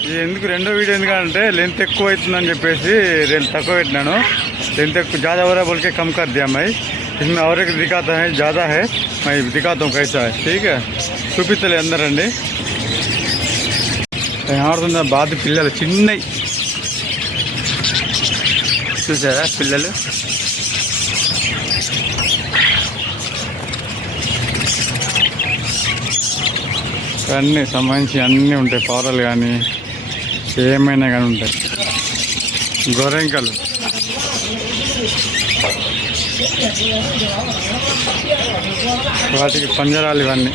ఇది ఎందుకు రెండో వీడియో ఎందుకంటే లెంత్ ఎక్కువ అవుతుందని చెప్పేసి నేను తక్కువ పెట్టినాను లెంత్ ఎక్కువ ज़्यादा हो रहा है बोल के कम कर दिया मैं इसमें और एक दिखाता है ज़्यादा है मैं दिखाता हूँ कैसा है ठीक है చూపిస్తలే అందరండి ఆడుతున్న బాధ పిల్లలు చిన్నవి చూసారా పిల్లలు అన్నీ సంబంధించి అన్నీ ఉంటాయి పౌరాలు కానీ ఏమైనా కానీ ఉంటాయి. గొర్రెంకలు. వాటికి పంజరాలు ఇవన్నీ.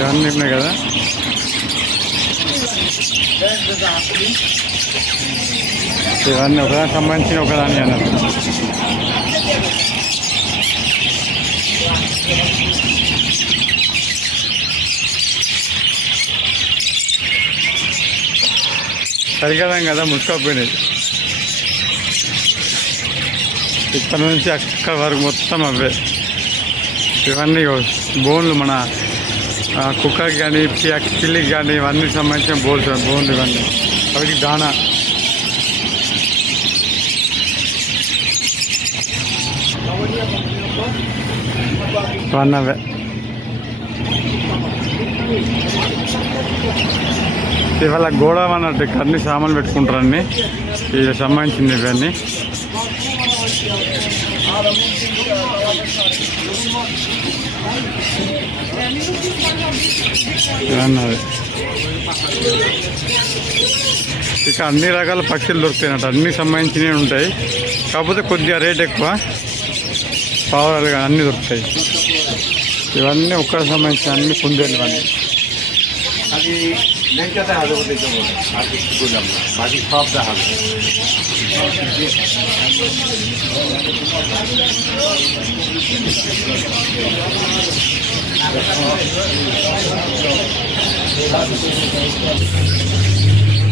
ఇవన్నీ ఉన్నాయి కదా. ఇవన్నీ ఒకదానికి సంబంధించిన ఒకదాని అన్నట్టు. సరిగదాం కదా ముట్టుకోపోయినాయి ఇక్కడ నుంచి అక్కడ వరకు మొత్తం అవే. ఇవన్నీ బోన్లు మన కుక్కకి కానీ పి- పిల్లికి కానీ ఇవన్నీ సంబంధించిన బోన్స్ బోన్లు ఇవన్నీ. వాటికి దానా. ఇవన్నీ అవే. ఇవాళ గోడ అన్నట్టు అన్ని సామాన్లు పెట్టుకుంటారు అన్ని ఇది సంబంధించింది ఇవన్నీ. ఇక అన్ని రకాల పక్షులు దొరుకుతాయినట్టు అన్ని సంబంధించినవి ఉంటాయి. కాకపోతే కొద్దిగా రేట్ ఎక్కువ. పావురాలు కానీ అన్నీ దొరుకుతాయి. ఇవన్నీ ఒక్కడ సంబంధించిన అన్ని కుందేలు ఇవన్నీ. అది లేకపోతే అది ఒకటి అది చూద్దాం అది సబ్ దహం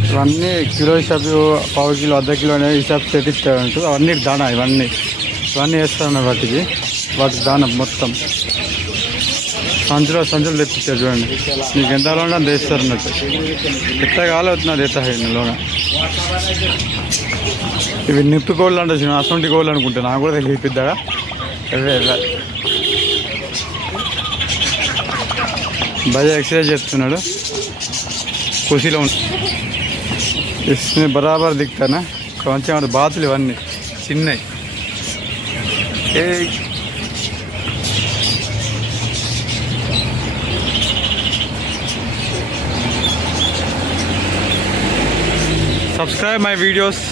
ఇవన్నీ కిలో హిసాబు పావు కిలో అర్ధ కిలో అనేది హిసాబు చేతిస్తారంటూ అవన్నీ దానా ఇవన్నీ ఇవన్నీ వేస్తాను వాటికి వాటి దాన మొత్తం సంచులో సంచులు తెప్పించారు చూడండి. నీకు ఎంత లోన్ అంత ఇస్తారు అన్నట్టు. ఎంత కాలం అవుతున్నది ఎంత లోన ఇవి నిప్పు కోళ్ళు అంటే చూడండి అసొంటి కోళ్ళు అనుకుంటే. నాకు కూడా తెలియ పెద్దగా. భయ ఎక్సర్సైజ్ చేస్తున్నాడు. ఖుషీలో ఉంటుంది బరాబర్ దిక్తానా? కొంచెం బాతులు ఇవన్నీ. చిన్నవి ఏ subscribe my videos.